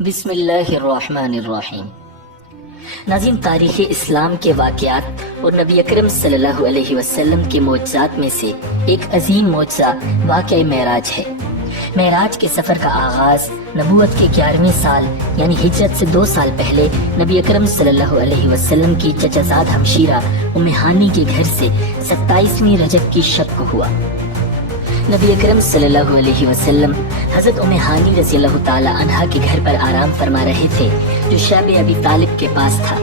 بسم اللہ الرحمن الرحیم۔ ناظرین، تاریخ اسلام کے واقعات اور نبی اکرم صلی اللہ علیہ وسلم کے معجزات میں سے ایک عظیم معجزہ واقعہ معراج ہے۔ معراج کے سفر کا آغاز نبوت کے 11ویں سال یعنی ہجرت سے 2 سال پہلے نبی اکرم صلی اللہ علیہ وسلم کی چچا زاد ہمشیرہ ام ہانی کے گھر سے 27ویں رجب کی شب کو ہوا۔ نبی اکرم صلی اللہ علیہ وسلم حضرت ام ہانی رضی اللہ تعالی عنہا کے گھر پر آرام فرما رہے تھے جو شعب ابی طالب کے پاس تھا۔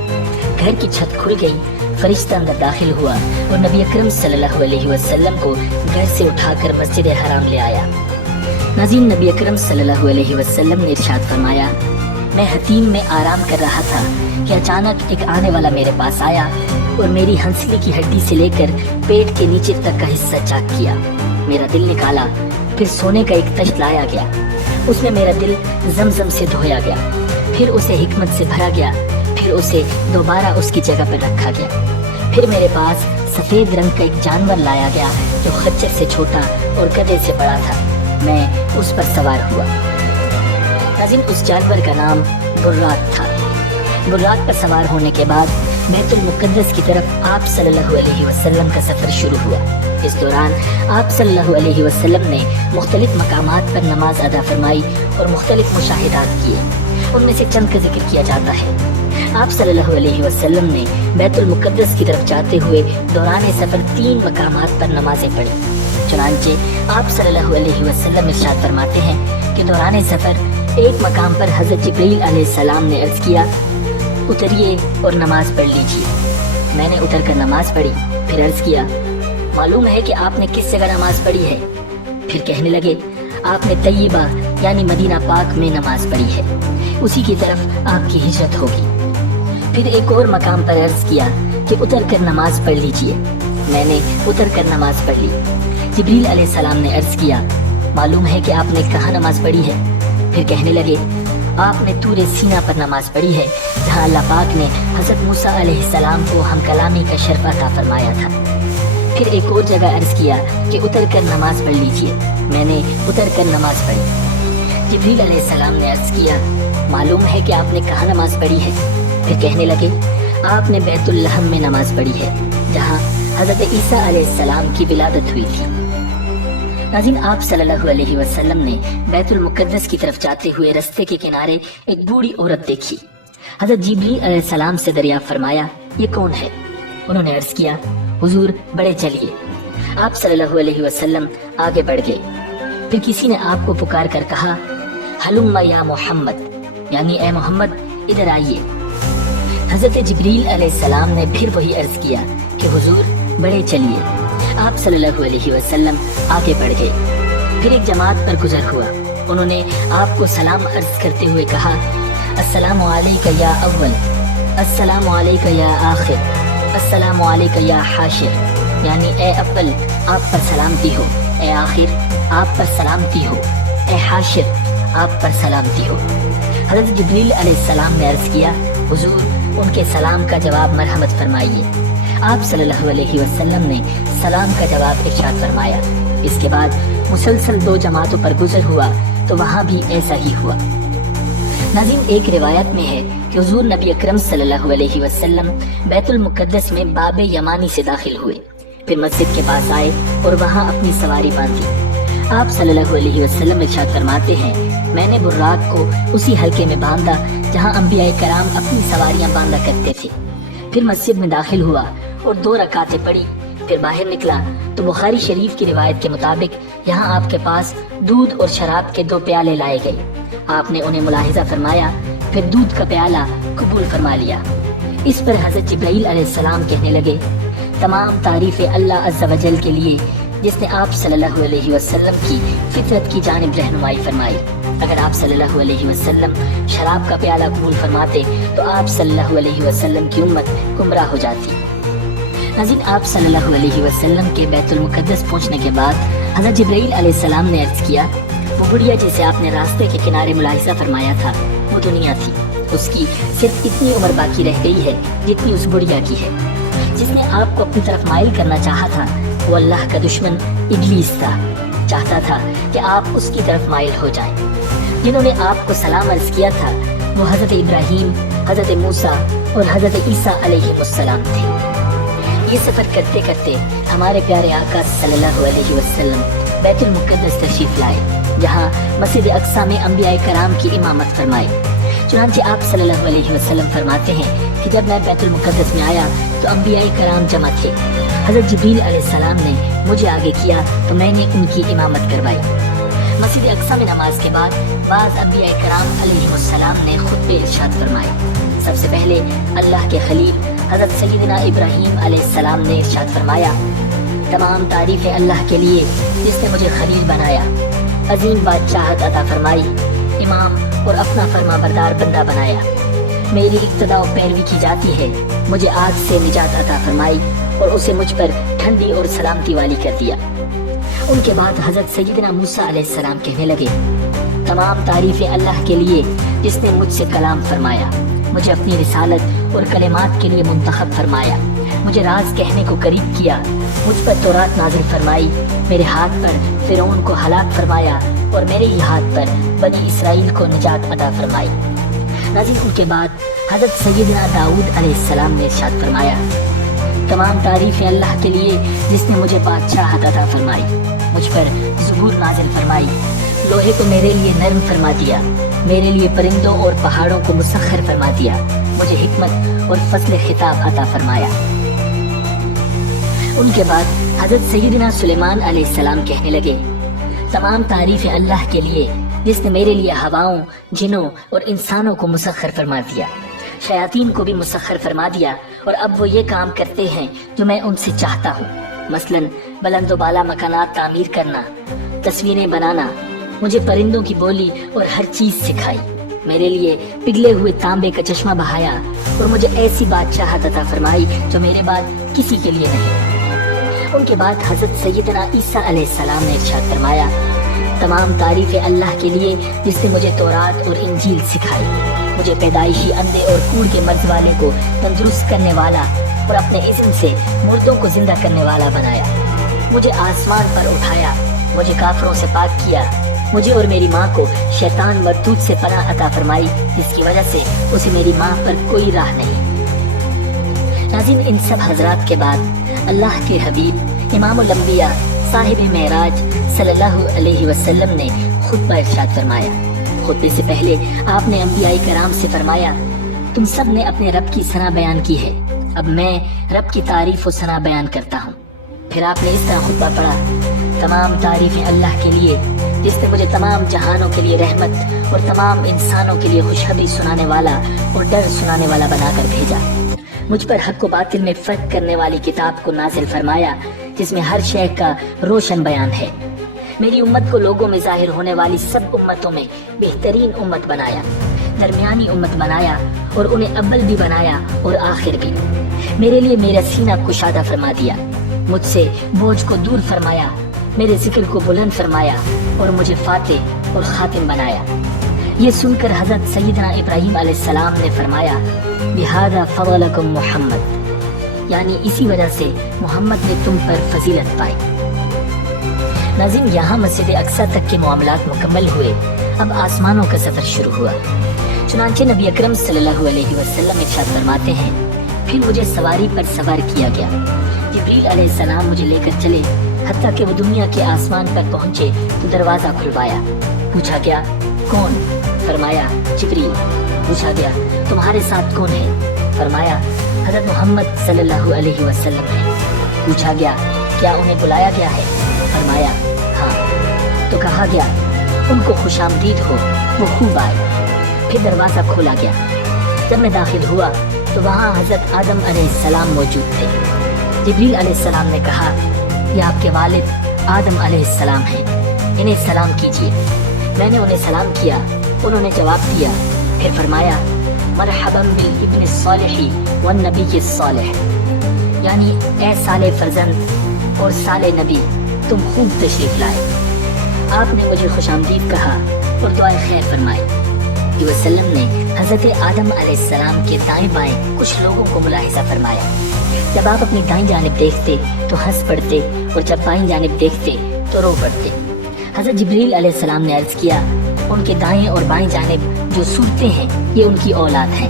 گھر کی چھت کھل گئی، فرشتہ اندر داخل ہوا اور نبی اکرم صلی اللہ علیہ وسلم کو گھر سے اٹھا کر مسجد حرام لے آیا۔ ناظرین، نبی اکرم صلی اللہ علیہ وسلم نے ارشاد فرمایا، میں حتیم میں آرام کر رہا تھا کہ اچانک ایک آنے والا میرے پاس آیا اور میری ہنسلی کی ہڈی سے لے کر پیٹ کے نیچے تک کا حصہ چاک کیا، میرا دل نکالا، پھر سونے کا ایک تشت لایا گیا، اس میں میرا دل زمزم سے دھویا گیا، پھر اسے حکمت سے بھرا گیا، پھر اسے دوبارہ اس کی جگہ پر رکھا گیا، پھر میرے پاس سفید رنگ کا ایک جانور لایا گیا جو خچر سے چھوٹا اور گدھے سے بڑا تھا، میں اس پر سوار ہوا۔ ناظرین، اس جانور کا نام براق تھا۔ براق پر سوار ہونے کے بعد بیت المقدس کی طرف آپ صلی اللہ علیہ وسلم کا سفر شروع ہوا۔ اس دوران آپ صلی اللہ علیہ وسلم نے مختلف مقامات پر نماز ادا فرمائی اور مختلف مشاہدات کیے، ان میں سے چند کا ذکر کیا جاتا ہے۔ آپ صلی اللہ علیہ وسلم نے بیت المقدس کی طرف جاتے ہوئے دوران سفر 3 مقامات پر نمازیں پڑھی۔ چنانچہ آپ صلی اللہ علیہ وسلم ارشاد فرماتے ہیں کہ دوران سفر ایک مقام پر حضرت جبرائیل علیہ السلام نے عرض کیا، اتریے اور نماز پڑھ لیجیے۔ میں نے اتر کر نماز پڑھی، پھر عرض کیا، معلوم ہے کہ آپ نے کس جگہ نماز پڑھی ہے؟ پھر کہنے لگے، آپ نے طیبہ یعنی مدینہ پاک میں نماز پڑھی ہے، اسی کی طرف آپ کی ہجرت ہوگی۔ پھر ایک اور مقام پر عرض کیا کہ اتر کر نماز پڑھ لیجیے۔ میں نے اتر کر نماز پڑھ لی۔ جبریل علیہ السلام نے عرض کیا، معلوم ہے کہ آپ نے کہاں نماز پڑھی ہے؟ پھر کہنے لگے، آپ نے طور سینا پر نماز پڑھی ہے جہاں اللہ پاک نے حضرت موسیٰ علیہ السلام کو ہم کلامی کا شرف عطا فرمایا تھا۔ پھر ایک اور جگہ عرض کیا کہ اتر کر نماز پڑھ لیجیے۔ میں نے اتر کر نماز پڑھی۔ جبریل علیہ السلام نے عرض کیا، معلوم ہے کہ آپ نے کہاں نماز پڑھی ہے؟ پھر کہنے لگے، آپ نے بیت اللحم میں نماز پڑھی ہے جہاں حضرت عیسیٰ علیہ السلام کی ولادت ہوئی تھی۔ ناظرین، آپ صلی اللہ علیہ وسلم نے بیت المقدس کی طرف جاتے ہوئے رستے کے کنارے ایک بوڑھی عورت دیکھی۔ حضرت جبریل علیہ السلام سے دریافت فرمایا، یہ کون ہے؟ انہوں نے عرض کیا، حضور بڑھے چلیے۔ آپ صلی اللہ علیہ وسلم آگے بڑھ گئے۔ پھر کسی نے آپ کو پکار کر کہا، ہلم یا محمد، یعنی اے محمد ادھر آئیے۔ حضرت جبریل علیہ السلام نے پھر وہی عرض کیا کہ حضور بڑھے چلیے۔ آپ صلی اللہ علیہ وسلم آگے بڑھ گئے۔ پھر ایک جماعت پر گزر ہوا، انہوں نے آپ کو سلام عرض کرتے ہوئے کہا، السلام علیکہ یا اول، السلام علیکہ یا آخر، السلام علیکہ یا حاشر، یعنی اے اول آپ پر سلامتی ہو، اے آخر آپ پر سلامتی ہو، اے حاشر آپ پر سلامتی ہو۔ حضرت جبریل علیہ السلام نے عرض کیا، حضور ان کے سلام کا جواب مرحمت فرمائیے۔ آپ صلی اللہ علیہ وسلم نے سلام کا جواب ارشاد فرمایا۔ اس کے بعد مسلسل 2 جماعتوں پر گزر ہوا تو وہاں بھی ایسا ہی ہوا۔ ناظرین، ایک روایت میں ہے کہ حضور نبی اکرم صلی اللہ علیہ وسلم بیت المقدس میں باب یمانی سے داخل ہوئے، پھر مسجد کے پاس آئے اور وہاں اپنی سواری باندھی۔ آپ صلی اللہ علیہ وسلم ارشاد فرماتے ہیں، میں نے براق کو اسی حلقے میں باندھا جہاں انبیاء کرام اپنی سواریاں باندھا کرتے تھے۔ پھر مسجد میں داخل ہوا اور 2 رکعتیں پڑھی، پھر باہر نکلا تو بخاری شریف کی روایت کے مطابق یہاں آپ کے پاس دودھ اور شراب کے 2 پیالے لائے گئے۔ آپ نے انہیں ملاحظہ فرمایا، پھر دودھ کا پیالہ قبول فرما لیا۔ اس پر حضرت جبرائیل علیہ السلام کہنے لگے، تمام تعریف اللہ عز و جل کے لیے جس نے آپ صلی اللہ علیہ وسلم کی فطرت کی جانب رہنمائی فرمائی۔ اگر آپ صلی اللہ علیہ وسلم شراب کا پیالہ قبول فرماتے تو آپ صلی اللہ علیہ وسلم کی امت گمراہ ہو جاتی۔ ناظرین، آپ صلی اللہ علیہ وسلم کے بیت المقدس پہنچنے کے بعد حضرت جبرائیل علیہ السلام نے عرض کیا، وہ بڑھیا جسے آپ نے راستے کے کنارے ملاحظہ فرمایا تھا وہ دنیا تھی، اس کی صرف اتنی عمر باقی رہ گئی ہے جتنی اس بڑھیا کی ہے۔ جس نے آپ کو اپنی طرف مائل کرنا چاہا تھا وہ اللہ کا دشمن ابلیس تھا، چاہتا تھا کہ آپ اس کی طرف مائل ہو جائیں۔ جنہوں نے آپ کو سلام عرض کیا تھا وہ حضرت ابراہیم، حضرت موسیٰ اور حضرت عیسیٰ علیہ السلام تھے۔ یہ سفر کرتے کرتے ہمارے پیارے آقا صلی اللہ علیہ وسلم بیت المقدس تشریف لائے، جہاں مسجد اقصی میں انبیاء کرام کی امامت فرمائی۔ چنانچہ آپ صلی اللہ علیہ وسلم فرماتے ہیں کہ جب میں بیت المقدس میں آیا تو انبیاء کرام جمع تھے۔ حضرت جبریل علیہ السلام نے مجھے آگے کیا تو میں نے ان کی امامت کروائی۔ مسجد اقصی میں نماز کے بعد بعض انبیاء کرام علیہ السلام نے خطبے ارشاد فرمائے۔ سب سے پہلے اللہ کے خلیل حضرت سیدنا ابراہیم علیہ السلام نے ارشاد فرمایا، تمام تعریفیں اللہ کے لیے جس نے مجھے خلیل بنایا، عظیم بادشاہت عطا فرمائی، امام اور اپنا فرما بردار بندہ بنایا، میری اقتدا و پیروی کی جاتی ہے، مجھے آگ سے نجات عطا فرمائی اور اسے مجھ پر ٹھنڈی اور سلامتی والی کر دیا۔ ان کے بعد حضرت سیدنا موسیٰ علیہ السلام کہنے لگے، تمام تعریفیں اللہ کے لیے جس نے مجھ سے کلام فرمایا، مجھے اپنی رسالت اور کلمات کے لیے منتخب فرمایا، مجھے راز کہنے کو قریب کیا، مجھ پر تورات نازل فرمائی، میرے ہاتھ پر فرعون کو ہلاک فرمایا اور میرے ہی ہاتھ پر بنی اسرائیل کو نجات عطا فرمائی۔ ناظرین، ان کے بعد حضرت سیدنا داؤد علیہ السلام نے ارشاد فرمایا، تمام تعریفیں اللہ کے لیے جس نے مجھے بادشاہت عطا فرمائی، مجھ پر زبور نازل فرمائی، لوہے کو میرے لیے نرم فرما دیا، میرے لیے پرندوں اور پہاڑوں کو مسخر فرما دیا، مجھے حکمت اور فضل خطاب عطا فرمایا۔ ان کے بعد حضرت سیدنا سلیمان علیہ السلام کہنے لگے، تمام تعریفیں اللہ کے لیے جس نے میرے لیے ہواؤں، جنوں اور انسانوں کو مسخر فرما دیا، شیاطین کو بھی مسخر فرما دیا، اور اب وہ یہ کام کرتے ہیں جو میں ان سے چاہتا ہوں، مثلاً بلند و بالا مکانات تعمیر کرنا، تصویریں بنانا، مجھے پرندوں کی بولی اور ہر چیز سکھائی، میرے لیے پگھلے ہوئے تانبے کا چشمہ بہایا اور مجھے ایسی بادشاہت عطا فرمائی جو میرے بعد کسی کے لیے نہیں۔ ان کے بعد حضرت سیدنا عیسیٰ علیہ السلام نے ارشاد فرمایا، تمام تعریفیں اللہ کے لیے جس نے مجھے تورات اور انجیل سکھائی، مجھے پیدائشی اندھے اور کوڑ کے مرض والے کو تندرست کرنے والا اور اپنے اذن سے مردوں کو زندہ کرنے والا بنایا، مجھے آسمان پر اٹھایا، مجھے کافروں سے پاک کیا، مجھے اور میری ماں کو شیطان مردود سے پناہ عطا فرمائی جس کی وجہ سے اسے میری ماں پر کوئی راہ نہیں۔ ناظرین، ان سب حضرات کے بعد اللہ کے حبیب امام الانبیاء صاحب معراج صلی اللہ علیہ وسلم نے خطبہ ارشاد فرمایا۔ خطبے سے پہلے آپ نے انبیاء کرام سے فرمایا، تم سب نے اپنے رب کی ثنا بیان کی ہے، اب میں رب کی تعریف و ثنا بیان کرتا ہوں۔ پھر آپ نے اس طرح خطبہ پڑھا، تمام تعریفیں اللہ کے لیے جس نے مجھے تمام جہانوں کے لیے رحمت اور تمام انسانوں کے لیے خوشخبری سنانے والا اور ڈر سنانے والا بنا کر بھیجا، مجھ پر حق و باطل میں فرق کرنے والی کتاب کو نازل فرمایا جس میں ہر شے کا روشن بیان ہے، میری امت کو لوگوں میں ظاہر ہونے والی سب امتوں میں بہترین امت بنایا، درمیانی امت بنایا اور انہیں اول بھی بنایا اور آخر بھی، میرے لیے میرا سینہ کشادہ فرما دیا، مجھ سے بوجھ کو دور فرمایا، میرے ذکر کو بلند فرمایا اور مجھے فاتح اور خاتم بنایا۔ یہ سن کر حضرت سیدنا ابراہیم علیہ السلام نے فرمایا، بہذا فضلکم محمد، یعنی اسی وجہ سے محمد نے تم پر فضیلت پائی۔ ناظرین، یہاں مسجد اقصی تک کے معاملات مکمل ہوئے، اب آسمانوں کا سفر شروع ہوا۔ چنانچہ نبی اکرم صلی اللہ علیہ وسلم ارشاد فرماتے ہیں، پھر مجھے سواری پر سوار کیا گیا، جبریل علیہ السلام مجھے لے کر چلے، حتیٰ کہ وہ دنیا کے آسمان پر پہنچے تو دروازہ کھلوایا، پوچھا گیا کون؟ فرمایا جبریل۔ پوچھا گیا تمہارے ساتھ کون ہے؟ فرمایا حضرت محمد صلی اللہ علیہ وسلم ہے۔ پوچھا گیا کیا انہیں بلایا گیا ہے؟ فرمایا ہاں۔ تو کہا گیا ان کو خوش آمدید ہو، وہ خوب آئے۔ پھر دروازہ کھولا گیا، جب میں داخل ہوا تو وہاں حضرت آدم علیہ السلام موجود تھے۔ جبریل علیہ السلام نے کہا یہ آپ کے والد آدم علیہ السلام ہیں، انہیں سلام کیجیے۔ میں نے انہیں سلام کیا، انہوں نے جواب دیا، پھر فرمایا مرحبا بالابن الصالح والنبی الصالح، یعنی اے صالح فرزند اور صالح نبی، تم خوب تشریف لائے۔ آپ نے مجھے خوش آمدید کہا اور دعائیں خیر فرمائی۔ وسلم نے حضرت آدم علیہ السلام کے دائیں بائیں کچھ لوگوں کو ملاحظہ فرمایا، جب آپ اپنی دائیں جانب دیکھتے تو ہنس پڑتے اور جب بائیں جانب دیکھتے تو رو پڑتے۔ حضرت جبریل علیہ السلام نے عرض کیا ان کے دائیں اور بائیں جانب جو صورتیں ہیں یہ ان کی اولاد ہیں،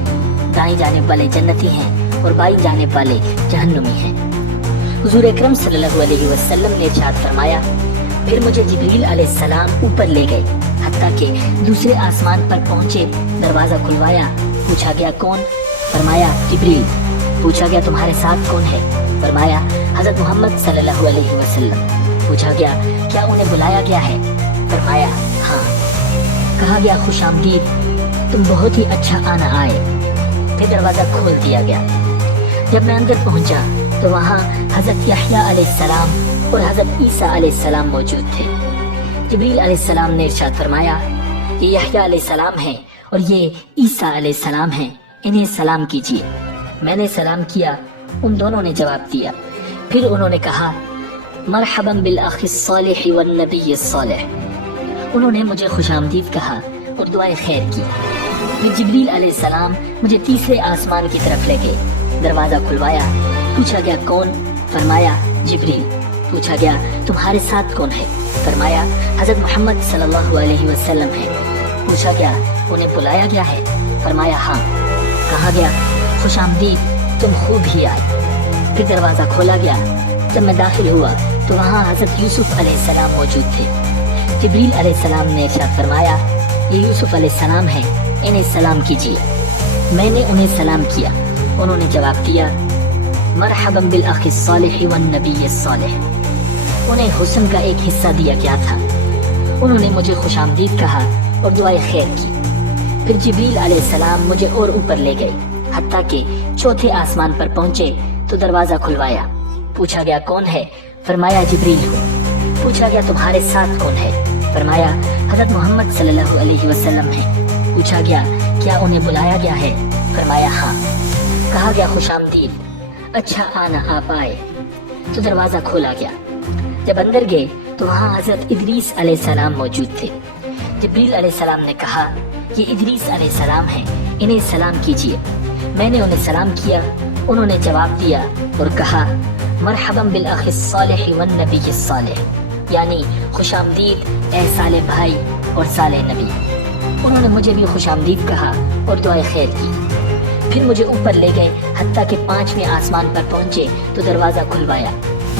دائیں جانب والے جنتی ہیں اور بائیں جانب والے جہنمی ہیں۔ حضور اکرم صلی اللہ علیہ وسلم نے ارشاد فرمایا، پھر مجھے جبریل علیہ السلام اوپر لے گئے حتیٰ کہ دوسرے آسمان پر پہنچے، دروازہ کھلوایا، پوچھا گیا کون؟ فرمایا جبریل۔ پوچھا گیا تمہارے ساتھ کون ہے؟ فرمایا حضرت محمد صلی اللہ علیہ وسلم۔ پوچھا گیا کیا انہیں بلایا گیا ہے؟ فرمایا ہاں۔ کہا گیا خوش آمدید، تم بہت ہی اچھا آنا آئے۔ پھر دروازہ کھول دیا گیا۔ جب میں اندر پہنچا تو وہاں حضرت یحییٰ علیہ السلام اور حضرت عیسیٰ علیہ السلام موجود تھے۔ جبریل علیہ السلام نے ارشاد فرمایا، یہ یحییٰ علیہ السلام ہیں اور یہ عیسیٰ علیہ السلام ہیں، انہیں سلام کیجیے۔ میں نے سلام کیا، ان دونوں نے جواب دیا۔ پھر انہوں نے کہا مرحبا بالاخ الصالح والنبی الصالح۔ انہوں نے مجھے خوش آمدید کہا اور دعائیں خیر کی۔ پھر جبریل علیہ السلام مجھے تیسرے آسمان کی طرف لے گئے، دروازہ کھلوایا، پوچھا گیا کون؟ فرمایا جبریل۔ پوچھا گیا تمہارے ساتھ کون ہے؟ فرمایا حضرت محمد صلی اللہ علیہ وسلم ہے۔ پوچھا گیا انہیں بلایا گیا ہے؟ فرمایا ہاں۔ کہا گیا خوش آمدید، تم خوب ہی آئے۔ پھر دروازہ کھولا گیا۔ جب میں داخل ہوا تو وہاں حضرت یوسف علیہ السلام موجود تھے۔ جبریل علیہ السلام نے ارشاد فرمایا، یہ یوسف علیہ السلام ہیں، انہیں سلام کیجیے۔ میں نے انہیں سلام کیا، انہوں نے جواب دیا مرحبا بالاخ الصالح والنبی الصالح۔ انہیں حسن کا ایک حصہ دیا گیا تھا۔ انہوں نے مجھے خوش آمدید کہا اور دعائیں خیر کی۔ پھر جبریل علیہ السلام مجھے اور اوپر لے گئے حتیٰ کہ چوتھے آسمان پر پہنچے تو دروازہ کھلوایا، پوچھا گیا کون ہے؟ فرمایا جبریل ہوں۔ پوچھا گیا تمہارے ساتھ کون ہے؟ فرمایا حضرت محمد صلی اللہ علیہ وسلم ہے۔ پوچھا گیا کیا انہیں بلایا گیا ہے؟ فرمایا ہاں۔ کہا گیا خوش آمدید، اچھا آنا آپ آئے۔ تو دروازہ کھولا گیا۔ جب اندر گئے تو وہاں حضرت ادریس علیہ السلام موجود تھے۔ جبریل علیہ السلام نے کہا یہ ادریس علیہ السلام ہیں، انہیں سلام کیجیے۔ میں نے انہیں سلام کیا، انہوں نے جواب دیا اور کہا مرحبا بالاخ الصالح والنبی الصالح، یعنی خوش آمدید اے صالح بھائی اور صالح نبی۔ انہوں نے مجھے بھی خوش آمدید کہا اور دعائیں خیر کی۔ پھر مجھے اوپر لے گئے حتیٰ کہ 5ویں آسمان پر پہنچے تو دروازہ کھلوایا،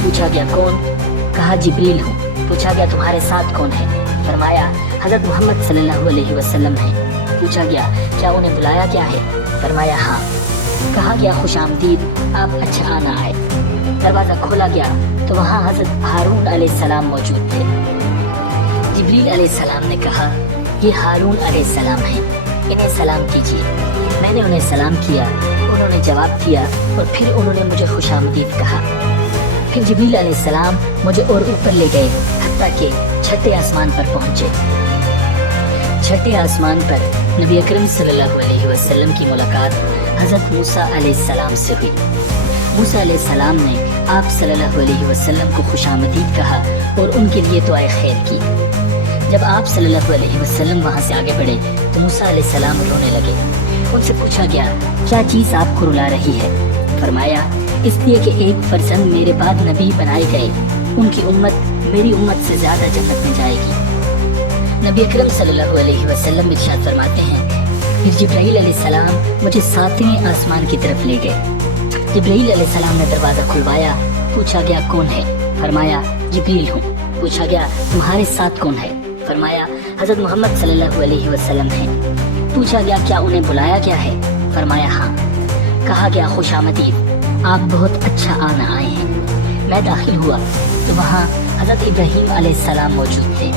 پوچھا گیا کون؟ کہا جبریل ہوں۔ پوچھا گیا تمہارے ساتھ کون ہے؟ فرمایا حضرت محمد صلی اللہ علیہ وسلم ہے۔ پوچھا گیا کیا انہیں بلایا گیا ہے؟ فرمایا ہاں۔ کہا گیا خوش آمدید، آپ اچھا آنا آئے۔ دروازہ کھولا گیا تو وہاں حضرت ہارون علیہ السلام موجود تھے۔ جبریل علیہ السلام نے کہا یہ ہارون علیہ السلام ہیں، انہیں سلام کیجیے۔ میں نے انہیں سلام کیا، انہوں نے جواب دیا اور پھر انہوں نے مجھے خوش آمدید کہا۔ پھر جبریل علیہ السلام مجھے اور اوپر لے گئے حتیٰ کہ 6 آسمان پر پہنچے۔ 6 آسمان پر نبی اکرم صلی اللہ علیہ وسلم کی ملاقات حضرت موسیٰ علیہ السلام سے ہوئی۔ موسیٰ علیہ السلام نے آپ صلی اللہ علیہ وسلم کو خوش آمدید کہا اور ان کے لیے دعائیں خیر کی۔ جب آپ صلی اللہ علیہ وسلم وہاں سے آگے بڑھے تو موسیٰ علیہ السلام رونے لگے۔ ان سے پوچھا گیا کیا چیز آپ کو رلا رہی ہے؟ فرمایا اس لیے کہ ایک فرزند میرے بعد نبی بنائے گئے، ان کی امت میری امت سے زیادہ جنت میں جائے گی۔ نبی اکرم صلی اللہ علیہ وسلم ارشاد فرماتے ہیں پھر جبرائیل علیہ السلام مجھے 7ویں آسمان کی طرف لے گئے۔ جبرائیل علیہ السلام نے دروازہ کھلوایا، پوچھا گیا کون ہے؟ فرمایا جبریل ہوں۔ پوچھا گیا تمہارے ساتھ کون ہے؟ فرمایا حضرت محمد صلی اللہ علیہ وسلم ہے۔ پوچھا گیا کیا انہیں بلایا گیا ہے؟ فرمایا ہاں۔ کہا گیا خوش آمدید، آپ بہت اچھا آنا آئے ہیں۔ میں داخل ہوا تو وہاں حضرت ابراہیم علیہ السلام موجود تھے۔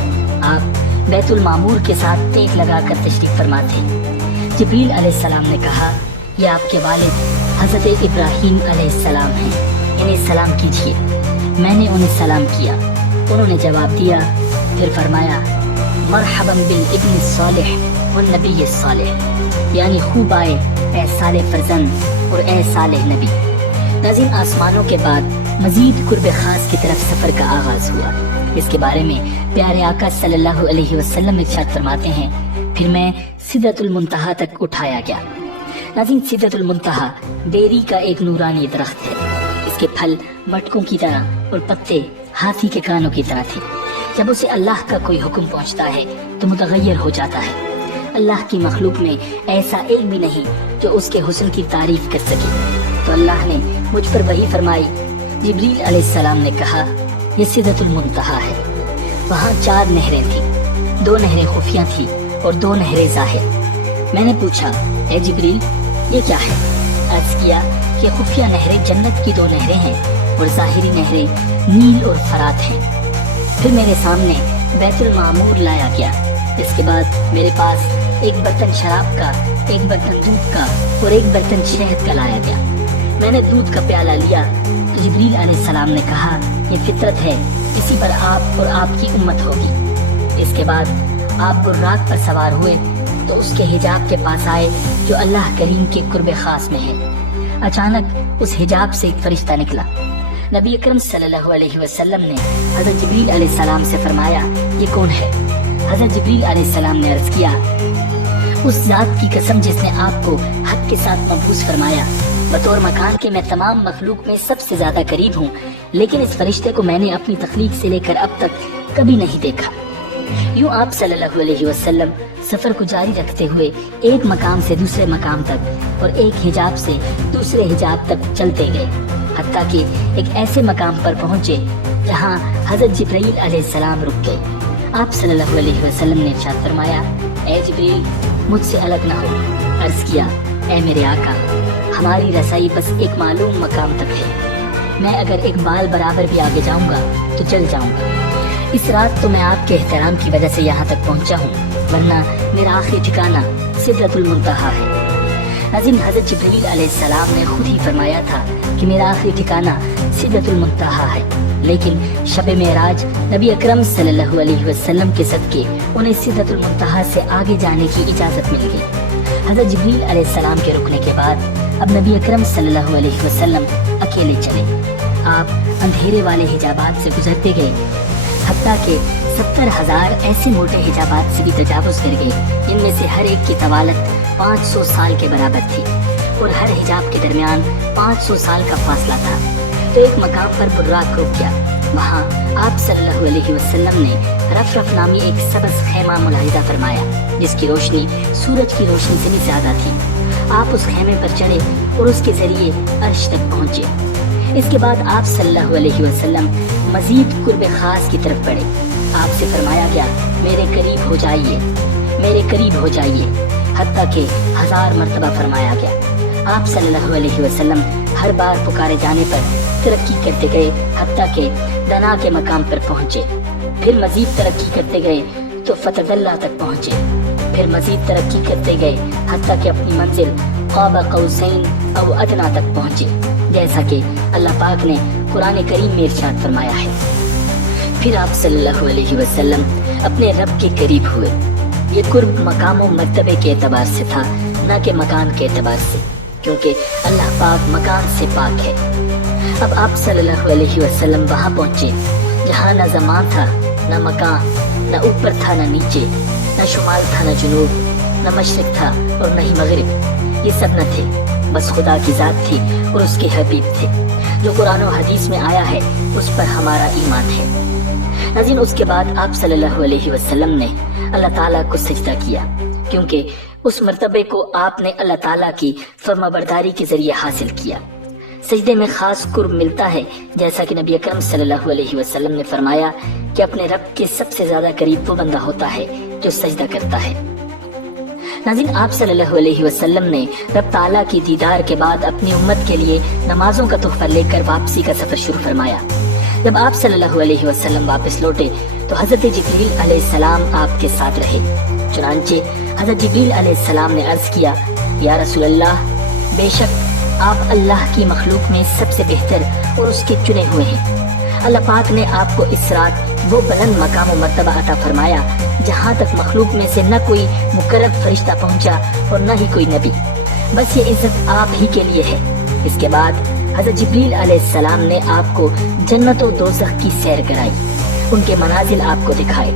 آپ بیت المعمور کے ساتھ ٹیک لگا کر تشریف فرما تھے۔ جبریل علیہ السلام نے کہا یہ آپ کے والد حضرت ابراہیم علیہ السلام ہیں، انہیں سلام کیجیے۔ میں نے انہیں سلام کیا، انہوں نے جواب دیا۔ پھر فرمایا مرحبا بالابن الصالح والنبی الصالح، یعنی خوب آئے اے صالح فرزند اور اے صالح نبی۔ ناظرین آسمانوں کے بعد مزید قرب خاص کی طرف سفر کا آغاز ہوا۔ اس کے بارے میں پیارے آقا صلی اللہ علیہ وسلم ارشاد فرماتے ہیں پھر میں سدرۃ المنتہا تک اٹھایا گیا۔ ناظرین سدرۃ المنتہا بیری کا ایک نورانی درخت ہے۔ اس کے پھل مٹکوں کی طرح اور پتے ہاتھی کے کانوں کی طرح تھے۔ جب اسے اللہ کا کوئی حکم پہنچتا ہے تو متغیر ہو جاتا ہے۔ اللہ کی مخلوق میں ایسا ایک بھی نہیں جو اس کے حسن کی تعریف کر سکے۔ تو اللہ نے مجھ پر وحی فرمائی۔ جبریل علیہ السلام نے کہا یہ سدرۃ المنتہا ہے۔ وہاں 4 نہریں تھیں، 2 نہریں خفیہ تھیں اور 2 نہریں ظاہر۔ میں نے پوچھا اے جبریل یہ کیا ہے؟ عرض کیا کہ خفیہ نہریں جنت کی 2 نہریں ہیں اور ظاہری نہریں نیل اور فرات ہیں۔ پھر میرے سامنے بیت المعمور لایا گیا۔ اس کے بعد میرے پاس ایک برتن شراب کا، ایک برتن دودھ کا اور ایک برتن شہد کا لایا گیا۔ میں نے دودھ کا پیالہ لیا تو جبریل علیہ السلام نے کہا یہ فطرت ہے، اسی پر آپ اور آپ کی امت ہوگی۔ اس کے بعد آپ براق پر سوار ہوئے تو اس کے حجاب کے پاس آئے جو اللہ کریم کے قرب خاص میں ہے۔ اچانک اس حجاب سے ایک فرشتہ نکلا۔ نبی اکرم صلی اللہ علیہ وسلم نے حضرت جبریل علیہ السلام سے فرمایا یہ کون ہے؟ حضرت جبریل علیہ السلام نے عرض کیا اس ذات کی قسم جس نے آپ کو حق کے ساتھ مبعوث فرمایا، بطور مکان کے میں تمام مخلوق میں سب سے زیادہ قریب ہوں، لیکن اس فرشتے کو میں نے اپنی تخلیق سے لے کر اب تک کبھی نہیں دیکھا۔ یوں آپ صلی اللہ علیہ وسلم سفر کو جاری رکھتے ہوئے ایک مقام سے دوسرے مقام تک اور ایک حجاب سے دوسرے حجاب تک چلتے گئے، حتیٰ کہ ایک ایسے مقام پر پہنچے جہاں حضرت جبرائیل علیہ السلام رک گئے۔ آپ صلی اللہ علیہ وسلم نے ارشاد فرمایا اے جبریل مجھ سے الگ نہ ہو۔ عرض کیا اے میرے آقا ہماری رسائی بس ایک معلوم مقام تک ہے، میں اگر ایک بال برابر بھی آگے جاؤں گا تو چل جاؤں گا۔ اس رات تو میں آپ کے احترام کی وجہ سے یہاں تک پہنچا ہوں، ورنہ میرا آخری ٹھکانہ سدرۃ المنتہا ہے۔ ناظرین حضرت جبرائیل علیہ السلام نے خود ہی فرمایا تھا کہ میرا آخری ٹھکانہ سدرۃ المنتہا ہے، لیکن شب معراج نبی اکرم صلی اللہ علیہ وسلم کے صدقے انہیں سدرۃ المنتہا سے آگے جانے کی اجازت مل گئی۔ حضرت جبرائیل علیہ السلام کے رکنے کے بعد اب نبی اکرم صلی اللہ علیہ وسلم اکیلے چلے۔ آپ اندھیرے والے حجابات سے گزرتے گئے، حتیٰ کہ 70,000 ایسے موٹے حجابات سے بھی تجاوز کر گئے جن میں سے ہر ایک کی طوالت 500 سال کے برابر تھی اور ہر حجاب کے درمیان 500 سال کا فاصلہ تھا۔ تو ایک مقام پر براق رک گیا۔ وہاں آپ صلی اللہ علیہ وسلم نے رفرف نامی ایک سبز خیمہ ملاحظہ فرمایا جس کی روشنی سورج کی روشنی سے بھی زیادہ تھی۔ آپ اس خیمے پر چڑھے اور اس کے ذریعے عرش تک پہنچے۔ اس کے بعد آپ صلی اللہ علیہ وسلم مزید قرب خاص کی طرف بڑھے۔ آپ سے فرمایا گیا میرے قریب ہو جائیے، میرے قریب ہو جائیے، حتیٰ کہ 1000 مرتبہ فرمایا گیا۔ آپ صلی اللہ علیہ وسلم ہر بار پکارے جانے پر ترقی کرتے گئے حتیٰ کہ دنا کے مقام پر پہنچے، پھر مزید ترقی کرتے گئے تو فتح اللہ تک پہنچے، پھر مزید ترقی کرتے گئے حتیٰ کہ اپنی منزل قاب قوسین او ادنا تک پہنچے، جیسا کہ اللہ پاک نے قرآن کریم میں ارشاد فرمایا ہے۔ پھر آپ صلی اللہ علیہ وسلم اپنے رب کے قریب ہوئے۔ یہ قرب مقام و مرتبے کے اعتبار سے تھا، نہ کہ مکان کے اعتبار سے، کیونکہ اللہ پاک مکان سے پاک ہے۔ اب آپ صلی اللہ علیہ وسلم وہاں پہنچے جہاں نہ زمان تھا، نہ مکان، نہ اوپر تھا نہ نیچے، نہ شمال تھا نہ جنوب، نہ مشرق تھا اور نہ ہی مغرب، یہ سب نہ تھے، بس خدا کی ذات تھی اور اس کے حبیب تھے۔ جو قرآن و حدیث میں آیا ہے اس پر ہمارا ایمان ہے۔ ناظرین اس کے بعد آپ صلی اللہ علیہ وسلم نے اللہ تعالیٰ کو سجدہ کیا، کیونکہ اس مرتبے کو آپ نے اللہ تعالیٰ کی فرمانبرداری کے ذریعے حاصل کیا۔ سجدے میں خاص قرب ملتا ہے، جیسا کہ نبی اکرم صلی اللہ علیہ وسلم نے فرمایا کہ اپنے رب کے سب سے زیادہ قریب وہ بندہ ہوتا ہے جو سجدہ کرتا ہے۔ ناظرین آپ صلی اللہ علیہ وسلم نے رب تعالیٰ کی دیدار کے بعد اپنی امت کے لیے نمازوں کا تحفہ لے کر واپسی کا سفر شروع فرمایا۔ جب آپ صلی اللہ علیہ وسلم واپس لوٹے تو حضرت جبریل علیہ السلام آپ کے ساتھ رہے۔ چنانچہ حضرت جبریل علیہ السلام نے عرض کیا یا رسول اللہ، بے شک آپ اللہ کی مخلوق میں سب سے بہتر اور اس کے چنے ہوئے ہیں۔ اللہ پاک نے آپ کو اس رات وہ بلند مقام و مرتبہ عطا فرمایا جہاں تک مخلوق میں سے نہ کوئی مقرب فرشتہ پہنچا اور نہ ہی کوئی نبی، بس یہ عزت آپ ہی کے لیے ہے۔ اس کے بعد حضرت جبریل علیہ السلام نے آپ کو جنت و دوزخ کی سیر کرائی، ان کے منازل آپ کو دکھائے۔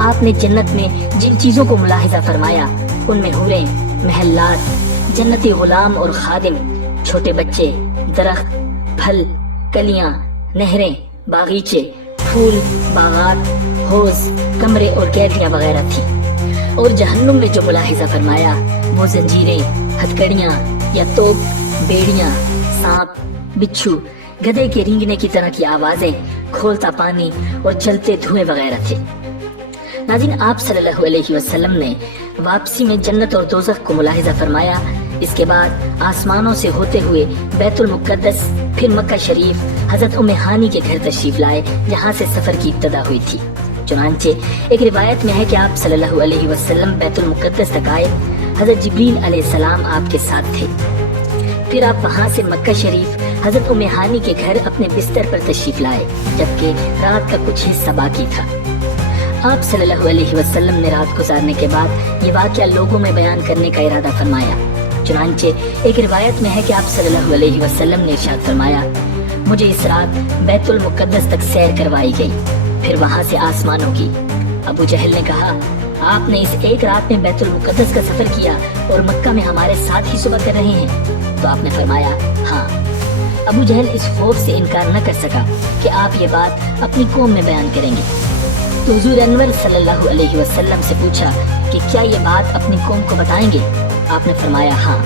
آپ نے جنت میں جن چیزوں کو ملاحظہ فرمایا ان میں حوریں، محلات، جنتی غلام اور خادم، چھوٹے بچے، درخت، پھل، کلیاں، نہریں، باغیچے، پھول، باغات، حوض, کمرے اور قیدیاں وغیرہ تھی. اور جہنم میں جو ملاحظہ فرمایا وہ زنجیریں, ہتھکڑیاں یا توپ, بیڑیاں, سانپ, بچھو, گدھے کے رینگنے کی طرح کی آوازیں, کھولتا پانی اور جلتے دھوئیں وغیرہ تھے. ناظرین, آپ صلی اللہ علیہ وسلم نے واپسی میں جنت اور دوزخ کو ملاحظہ فرمایا. اس کے بعد آسمانوں سے ہوتے ہوئے بیت المقدس, پھر مکہ شریف, حضرت ام ہانی کے گھر تشریف لائے جہاں سے سفر کی ابتدا ہوئی تھی. چنانچہ ایک روایت میں ہے کہ آپ صلی اللہ علیہ وسلم بیت المقدس تک آئے. حضرت جبریل علیہ السلام آپ کے ساتھ تھے. پھر آپ وہاں سے مکہ شریف حضرت ام ہانی کے گھر اپنے بستر پر تشریف لائے, جبکہ رات کا کچھ حصہ باقی تھا. آپ صلی اللہ علیہ وسلم نے رات گزارنے کے بعد یہ واقعہ لوگوں میں بیان کرنے کا ارادہ فرمایا. چنانچہ ایک روایت میں ہے کہ آپ صلی اللہ علیہ وسلم نے ارشاد فرمایا, مجھے اس رات بیت المقدس تک سیر کروائی گئی, پھر وہاں سے آسمانوں کی. ابو جہل نے کہا, آپ نے اس ایک رات میں بیت المقدس کا سفر کیا اور مکہ میں ہمارے ساتھ ہی صبح کر رہے ہیں؟ تو آپ نے فرمایا, ہاں. ابو جہل اس خوف سے انکار نہ کر سکا کہ آپ یہ بات اپنی قوم میں بیان کریں گے. تو حضور انور صلی اللہ علیہ وسلم سے پوچھا کہ کیا یہ بات اپنی قوم کو بتائیں گے؟ آپ نے فرمایا, ہاں.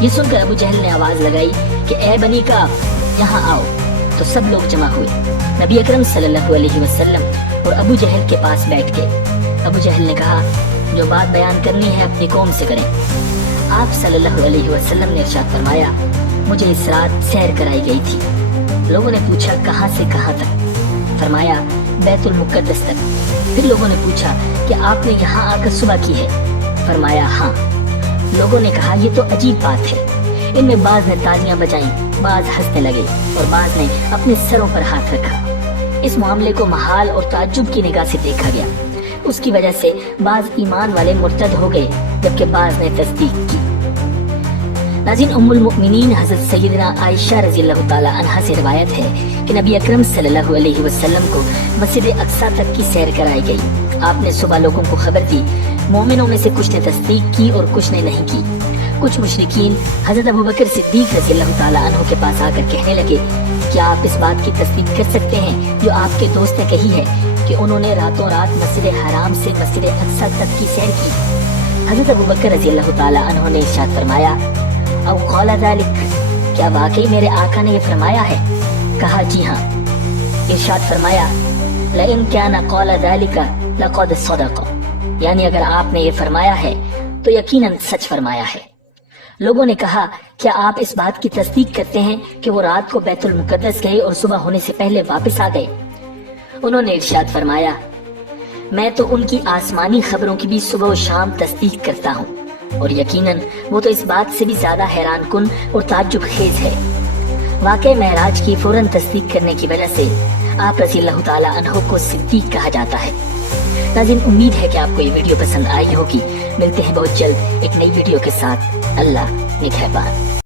یہ سن کر ابو جہل نے آواز لگائی کہ اے بنی کعب, یہاں آؤ. تو سب لوگ جمع ہوئے. نبی اکرم صلی اللہ علیہ وسلم اور ابو جہل کے پاس بیٹھ گئے. ابو جہل نے کہا, جو بات بیان کرنی ہے اپنی قوم سے کریں. آپ صلی اللہ علیہ وسلم نے ارشاد فرمایا, مجھے اس رات سیر کرائی گئی تھی. لوگوں نے پوچھا, کہاں سے کہاں تک؟ فرمایا, بیت المقدس تک. پھر لوگوں نے پوچھا کہ آپ نے یہاں آ کر صبح کی ہے؟ فرمایا, ہاں. لوگوں نے کہا, یہ تو عجیب بات ہے. ان میں بعض نے تالیاں بجائیں, بعض ہنسنے لگے اور بعض نے اپنے سروں پر ہاتھ رکھا. اس معاملے کو محال اور تعجب کی نگاہ سے دیکھا گیا. اس کی وجہ سے بعض ایمان والے مرتد ہو گئے, جبکہ بعض نے تصدیق کی. ناظرین, ام المؤمنین حضرت سیدنا عائشہ رضی اللہ تعالی عنہا سے روایت ہے کہ نبی اکرم صلی اللہ علیہ وسلم کو مسجد اقصیٰ تک کی سیر کرائی گئی. آپ نے صبح لوگوں کو خبر دی. مومنوں میں سے کچھ نے تصدیق کی اور کچھ نے نہیں کی. کچھ مشرکین حضرت ابوبکر صدیق رضی اللہ تعالی عنہ کے پاس آ کر کہنے لگے, کیا آپ اس بات کی تصدیق کر سکتے ہیں جو آپ کے دوست نے کہی ہے کہ انہوں نے راتوں رات مسجد حرام سے مسجد اقصیٰ تک کی سیر کی؟ حضرت ابوبکر رضی اللہ تعالی عنہ نے ارشاد فرمایا, او قال ذلک, کیا واقعی میرے آقا نے یہ فرمایا ہے؟ کہا, جی ہاں. ارشاد فرمایا, لئن کان قال ذلک لقد صدق, یعنی اگر آپ نے یہ فرمایا ہے تو یقیناً سچ فرمایا ہے. لوگوں نے کہا, کیا آپ اس بات کی تصدیق کرتے ہیں کہ وہ رات کو بیت المقدس گئے اور صبح ہونے سے پہلے واپس آ گئے؟ انہوں نے ارشاد فرمایا, میں تو ان کی آسمانی خبروں کی بھی صبح و شام تصدیق کرتا ہوں, اور یقیناً وہ تو اس بات سے بھی زیادہ حیران کن اور تعجب خیز ہے. واقع معراج کی فوراً تصدیق کرنے کی وجہ سے آپ رضی اللہ تعالی عنہ کو صدیق کہا جاتا ہے. ناظرین, امید ہے کہ آپ کو یہ ویڈیو پسند آئی ہوگی. ملتے ہیں بہت جلد ایک نئی ویڈیو کے ساتھ. اللہ نگہبان.